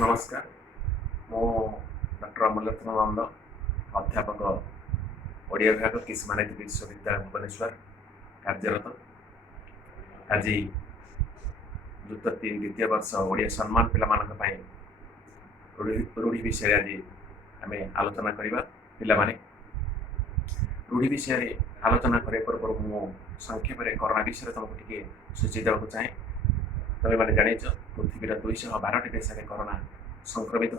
नमस्कार मो डॉक्टर अमूल्यरत्न नंद अध्यापक ओडिया विभाग किस्मानिधि विश्वविद्यालय भुवनेश्वर कार्यरत आज युक्त 3 द्वितीय वर्ष ओडिया सम्मान पिला रूढ़ी विषय आज आम आलोचना करवा पिलाने रूढ़ी विषय आलोचना करे पूर्व मु संक्षेप में कोरोना विषय तुमको टी सूची देवाक चाहे तुम्हें मैंने जाच पृथ्वीर 212 देश में कोरोना संक्रमित हो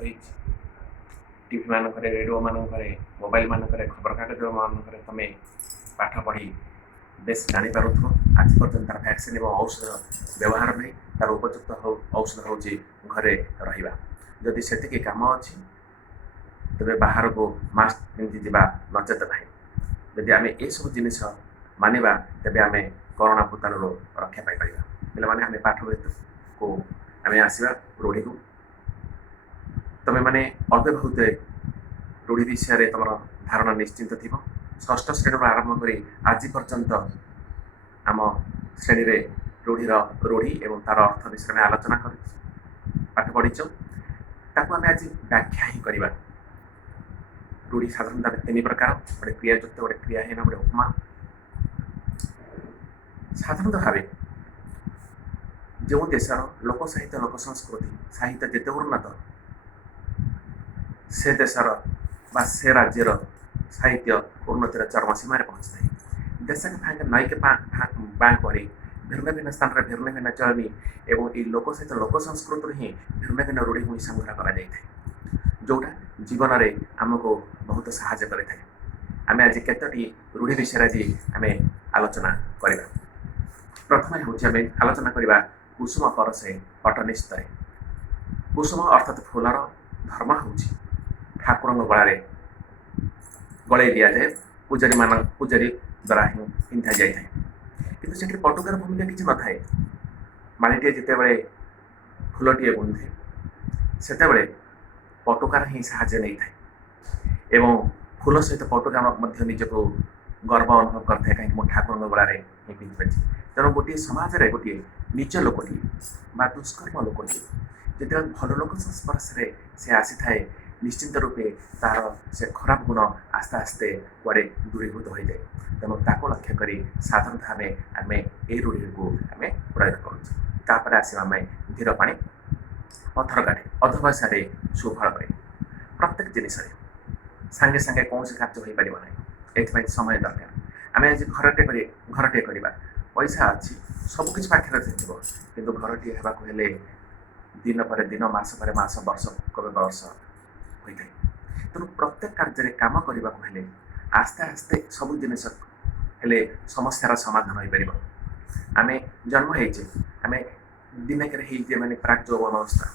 टीवी मानक रेडियो मानक मोबाइल मानक खबर कागज मानक तुम पाठ पढ़ी बेस जापर आज पर्यटन तार भैक्सीन और औषध व्यवहार नहीं तार उपयुक्त औषध हूँ घरे रहा जदि से कम अच्छी तेज बाहर को मास्क पिंधि जा नचेत ना जदि आम ये सब जिन मानवा तेज आम कोरोना भूताणु रक्षा पाई पे आम पाठ को आम आसवा रूढ़ी को तुम मैंने अल्प बहुत रूढ़ी विषय तुम धारणा निश्चिंत थी षष्ठ श्रेणी आरंभ कर आज पर्यंत आम श्रेणी में रूढ़ी और तार अर्थ विषय में आलोचना कर पाठ पढ़ीच ताकू आम आज व्याख्या ही करवा रूढ़ी साधारणतः 3 प्रकार गोटे क्रियायुक्त गोटे क्रियाहीन गोटे उपमा साधारणतः भाव जो देशर लोक साहित्य लोक संस्कृति साहित्य जिते उन्नत से देशर बा से राज्यर साहित्य उन्नतिर चरम सीमार पहुँची था देश के नईके बाँ पड़ी भिन्न भिन्न स्थान में भिन्न भिन्न चलनी एवं ये लोक साहित्य लोक संस्कृति ही भिन्न भिन्न रूढ़ी को संग्रह कर जोटा जीवन में आमको बहुत साहाय्य करें आम आज केतोटी रूढ़ी विषय आज आम आलोचना करवा प्रथम हूँ आम आलोचना करवा कुसुम परसे पटनिस्तरे कुसुम अर्थात फूलर धर्म हूँ ठाकुर गलार गलई दि जाए पूजारी द्वारा ही पिंधा जाए कि से पटुकार भूमिका किसी न थाए माड़ीटे जिते फूलटे बुंधे से पटुकार ही साहाय्य नहीं थाए एवं फूल सहित पटुका निजको गर्व अनुभव करता कहीं मो ठाकुर गलार ही पिंधि पार्टी तेणु गोटे समाज में गोटे नीच लोकटी दुष्कर्म लोकटी जो भल लोक संस्पर्श से आसी थाए निश्चिंत रूपे तार से खराब गुण आस्ते आस्ते कुआड़े दूरीभूत हो जाए तेणु ताको लक्ष्य कर साधारणतः आम ये रूढ़ी को आम प्रयोग करुँ आसम धीर पानी पत्थर काटे अधभाषा सुफल कै प्रत्येक जिनिस सांगे सांगे कौन कार्य हो पार ना ये समय दरकार आम आज घरटे करवा पैसा अच्छी सबकि पाखे थो कि घरटे होगाक दिन पर दिन मास पर मास वर्ष कभी वर्ष होता है तेणु प्रत्येक कार्य कम करने को आस्ते आस्ते सब जिनिस समस्यार समाधान हो पार आम जन्म होमें दिनके मैंने प्राक यौवन अवस्था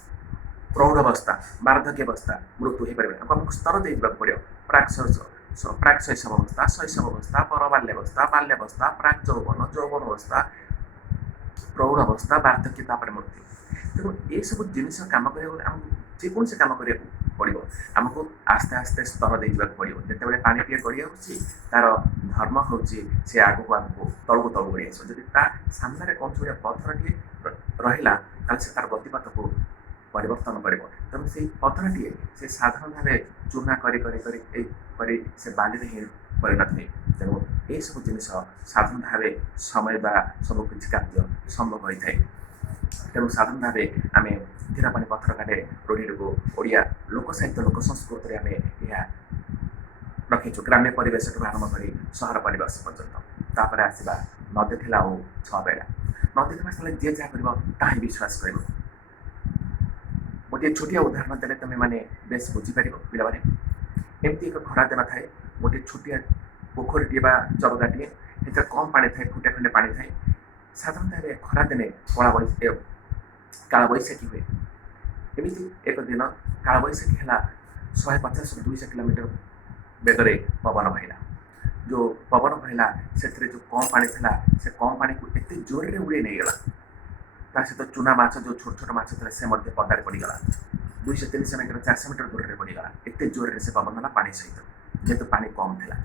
प्रौढ़ अवस्था वार्धक्य अवस्था मृत्यु हो पारे आमको स्तर देवा पड़ो प्राक शैशव अवस्था शैशव अवस्था पर बाल्यावस्था बाल्यावस्था प्राक यौवन यौवन अवस्था प्रौढ़ अवस्था वार्धक्य मृत्यु तेणु ये सब जिनिस कम करको कम करा पड़ो आमको आस्ते आस्ते स्तर देवा पड़ो जिते पानी टे गड़ी तार धर्म हूँ सी आगू आगू तलू तलू गई आस जब सामने कौन सा पत्थर टे रहा से तार गतिपथ को परिवर्तन कर तेणु से पत्थर टे से साधारण भाव चूना कर बाली ही परिणत हुए तेणु ये सब जिन साधारण भाव समय द्वारा सब किसी कार्य संभव होता है तेणु साधारण भाव आम धीरा पानी पत्थर काटे रूढ़ी को ओडिया लोक साहित्य लोक संस्कृति आम यह रखीचु ग्राम्य परिवेश आरंभ कर सहर परिवेश पर्यटन आसवा न देखला और छबेला न देखा स्थल जी जहाँ कर विश्वास कर गोटे छोटिया उदाहरण देने तुम मैंने बेस बुझीपार पाने एमती एक खरा दिन थाए गोटे छोटिया पोखरीटे जगदाटे कम पानी थाए फुटे खंडे पानी थाए साधारणतः खरा दिने काल बैशाखी हुए एमती एक दिन काल बैशाखी है 150-200 किलोमीटर बेगर पवन बहला जो पवन बहला से जो कम पानी था से कम पानी को एत जोर से उड़े नहीं गला सहित चूना माछ जो छोट छोट माछ थे से पदार पड़गला 200-300 मीटर 400 मीटर दूर में पड़गला एत जोर से पवन है पानी सहित जेहेतु पानी कम था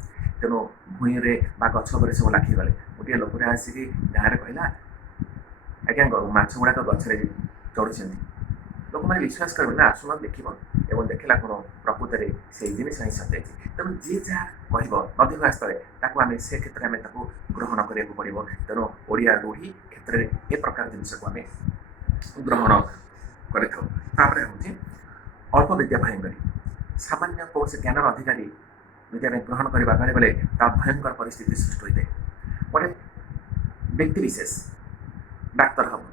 तेणु भूई गछ पर सब लाखिगले गोटे लोक आसिक गाँव में कहला आज्ञा माछ गुड़ाक गचर चढ़ुं लोक मैंने विश्वास करेंगे ना आसुन देख एवं देखला कौन प्रकृत में से जिन ही सत्य तेणु जी जहाँ कह नदी भाषा आम से क्षेत्र में ग्रहण करा पड़ो तेणु ओडिया रूढ़ी क्षेत्र में ए प्रकार जिनस को आम ग्रहण कर अल्प विद्या भयंकरी सामान्य कौन से ज्ञान अधिकारी विद्या ग्रहण करवा बेले बेले भयंकर परिस्थिति सृष्टि होता है गोटे व्यक्ति विशेष डाक्तर हम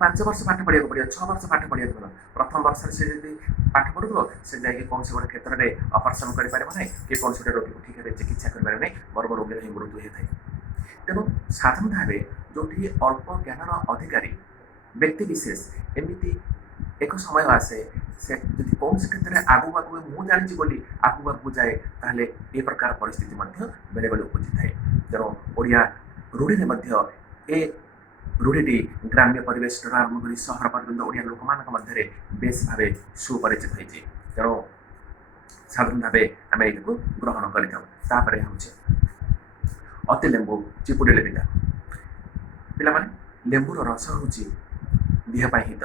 5 वर्ष पाठ पढ़ा पड़ो 6 वर्ष पाठ पढ़ा पड़ो प्रथम वर्ष से पाठ पढ़ुव से जाकि कौन से गोटे क्षेत्र में ऑपरेशन करें कि कौन से रोगी को ठीक भाव चिकित्सा करें बड़ बड़ रोगी मृत्यु होता है तेणु साधारण भाव जो अल्प ज्ञान अधिकारी व्यक्ति विशेष एमती एक समय आसे से जब कौन से क्षेत्र में आगू आगू मुझे जानी बोली आगू आगू जाए ताहले ए प्रकार परिस्थिति बेले बेले उपजी थाए तेणु ओडिया रूढ़ी में रूढ़ी ग्राम्य परिवेश आरंभ कर सहर पर्यटन ओडिया लोक मध्य बेस भाव सुपरिचित होती तेणु साधारण भाव आम यू ग्रहण कर अति लेंबू चिपुड़े पिता पिला लेंबूर रस हूँ देहपाई हित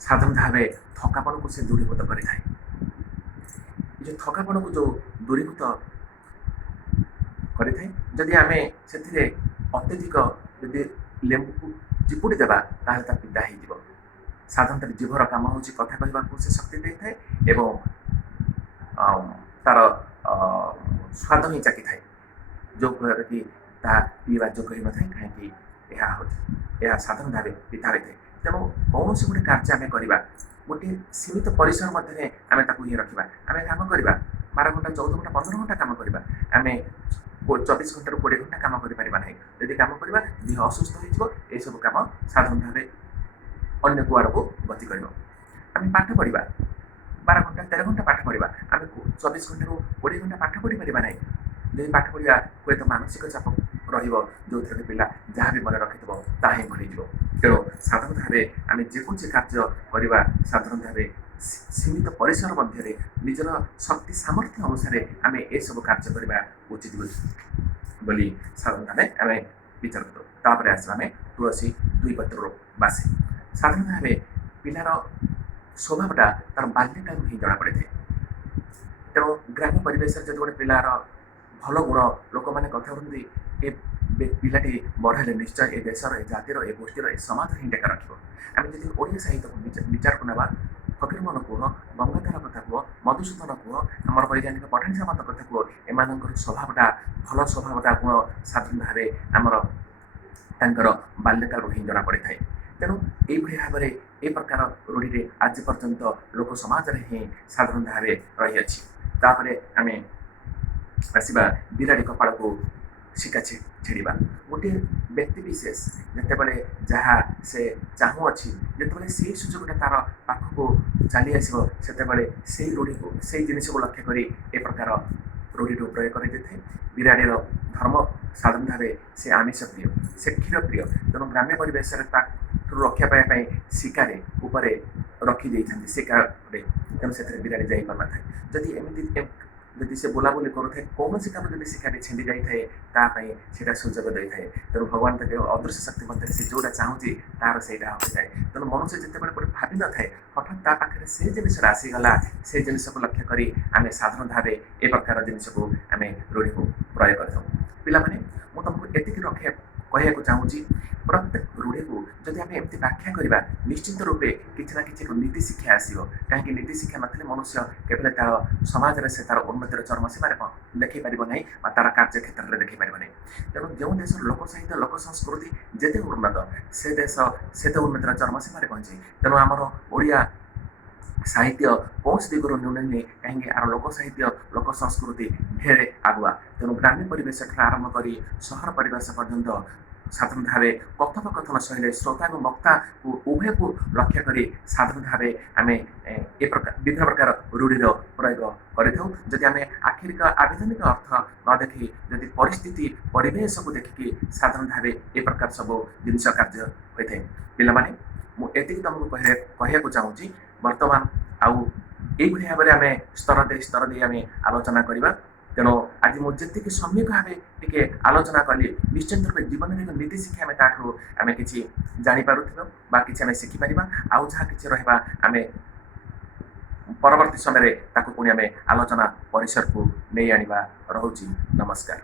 साधारण भाव थकापन को से दूरीभूत कर थकापन को जो दूरीभूत करें आम से अत्यधिक जदि लेंबू को चिपुड़ी देवा तार पिता हो साधारणतः जीवर काम हूँ कथा कहवाक से शक्ति दे था तार स्वाद ही चाकी थाए जो फल कि पीवा जोग हो न था कहीं यह साधारण भाव पिता होता है तेणु कौन से गोटे कार्य आम करवा गोटे सीमित परिसर मध्य आम ये रखा आम कम करवा 12 घंटा 14 घंटा 15 घंटा कम करवा आम 24 घंटा 20 घंटा कम कर जदि कम करवा देह असुस्थ हो सब कम साधारण भाव अन्य कुआड़ को गति कर आम पाठ पढ़ा 12 घंटा 13 घंटा पाठ पढ़ा आम 24 घंटा 20 घंटा पाठ पढ़ी पार ना जब पाठ पढ़ा हुए तो मानसिक चाप रो थी पिला जहाँ भी मन रखि ताही भूल तेणु साधारण भाव आम जेकोसी कार्य करवा साधारण भाव सीमित परिसर मध्य निजर शक्ति सामर्थ्य अनुसार आम ए सब कार्य करवा उचित बोली साधारण भाव आम विचार कर आसवा आम तुलसी 2 पत्र बासे साधारण भाव पिलार स्वभावटा तार बाल्यकाल ही जना पड़े तेणु ग्राम्य परिवेश जो गोटे पिलार भल गुण लोक मैंने कथा कहते ए पिलाटी बढ़ाले निश्चय ए देशर ए जातिर ए गोष्ठीर ए समाज ही टेका रख आम जब ओडिया साहित्य को विचार को ना फकीर मन कह गंगाधर कथा कह मधुसूदन कह आम वैज्ञानिक पठाणी सामंत कथा कह एम स्वभावटा भल स्वभावटा गुण साधारण भाव आमर तांकर बाल्यकाल ही जना पड़े था तेणु ये भाव में ए प्रकार रूढ़ी में आज पर्यंत लोक समाज ही साधारण भाव रही आम आसवा बिराड़ी कपाल को शिका छेड़ा गोटे व्यक्ति विशेष जितेबाला जहाँ से चाहू अच्छी जितेबाला से सुजोगटा तार पाखक चली आसो से रूढ़ी को से जिनस को लक्ष्य कर ए प्रकार रूढ़ी प्रयोग कर बिराड़ीर धर्म साधारण भाव से आमिष प्रिय से क्षीर प्रिय तेणु ग्राम्य परिवेश रक्षा पाई शिकार उपर रखी शिकार तेणु से बिराड़ी जापार ना जदि एमती जदि से बुलाबुली करूए कौन सी कम जब शिकारी छिंडी जाए से सुजोग दे थाए तेणु भगवान तक अदृश्य शक्ति मध्य से जोटा चाहूँगी तार से होता है तेणु मनुष्य जिते बड़े भावी न थाए हठात ता पाखे से जिन आसीगला से जिन को लक्ष्य कर आम साधारण भाव ए प्रकार जिनस को आम रूढ़ी को प्रयोग कर पाने मुझे तुमको एति रखा कहूँ चाहूँगी प्रत्येक रूढ़ी को जब आम एमती व्याख्या करवा निश्चित रूपे किसी ना कि नीति शिक्षा आसो कहीं नीति शिक्षा ना मनुष्य केवल तार समाज में से तार उन्नतिर चरमसीमार देखी पार ना तार कार्य क्षेत्र में देखी पार ना तेणु जो देश लोक साहित्य लोक संस्कृति जिते उन्नत से देश से उन्नतिर चरमसीमार पहुँचे तेणु आमर ओडिया साहित्य कौन से दिगर न्यून नुहे कहीं आर लोक साहित्य लोक संस्कृति ढेर आगुआ तेणु ग्राम्य परिवेश आरंभ कर सहर परिवेश पर्यंत साधारण भाव कथोपकथन शैली श्रोता और वक्ता उभय को लक्ष्य कर साधारण भाव आम ए प्रकार विभिन्न प्रकार रूढ़ीर प्रयोग करें आम आखिरिक आवेदनिक अर्थ न देखी जदि परिस्थिति परिवेश को देखिकी साधारण भाव ए प्रकार सब जिनस कार्य होता है पाने मुझे तुमको कहूँ चाहूँगी बर्तमान आउ ये भाव में आम स्तर दे आम आलोचना करवा तेणु आज मुझे सम्यक भाव टे आलोचना कली निश्चित रूप जीवन में एक नीति शिक्षा आम ताठू आम कि जापर कि आम शिखिपर आउ जहाँ कि रहा आम परवर्ती समय पुणी आम आलोचना परिसर को नहीं आने रोचे। नमस्कार।